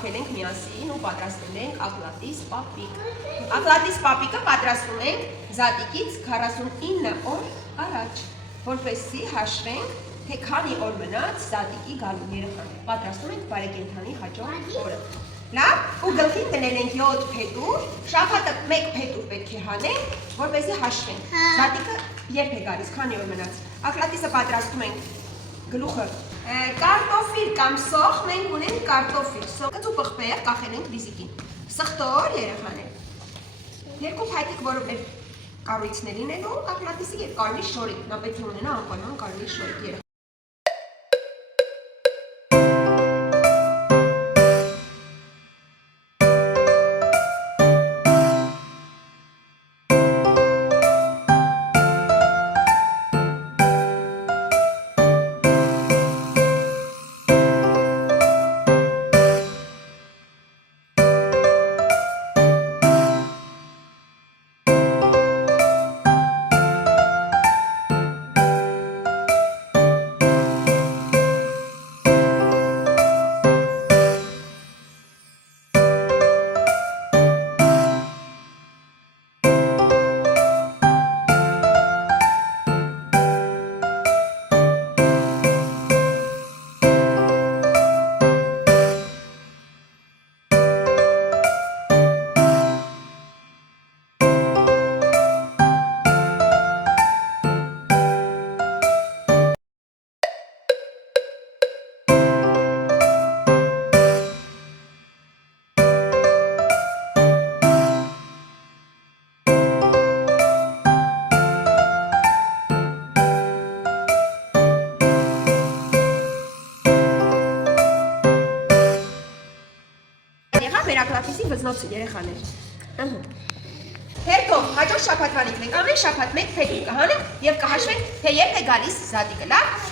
կապվել ենք միասին ու պատրաստել ենք ակլատիս պապիկ։ Ակլատիս պապիկը պատրաստում ենք զատիկից 49 օր առաջ, որպեսզի հաշվենք, թե քանի օր մնաց զատիկի գալուն երեխան։ Պատրաստում ենք բարեկենդանի հաջորդ օրը։ Լավ, ու գլխին դնել ենք 7 փետուր, շաբաթը 1 փետուր պետք է հանենք, որպեսզի հաշվենք։ Զատիկը երբ է գալիս, քանի օր մնաց։ Ակլատիսը պատրաստում ենք գլուխը կարտոֆիլ կամ սոխ, մենք ունենք կարտոֆիլ, սոխը պղպեղ կախել ենք բիզիկին։ Սխտոր երեխան է։ Երկու փայտիկ, որով է կառույցներին են ու ակլատիսի և կարմիր շորիկ, նա պետք է ունենա անպայման կարմիր շորիկ երեխան։ Մեր ակլատիսի վզնոցը երեխաներ։ Հետո հաջորդ շաբաթվանից մենք ամեն շաբաթ 1 փետուր կհանենք և կհաշվենք, թե երբ է գալիս զատիկը, լավ։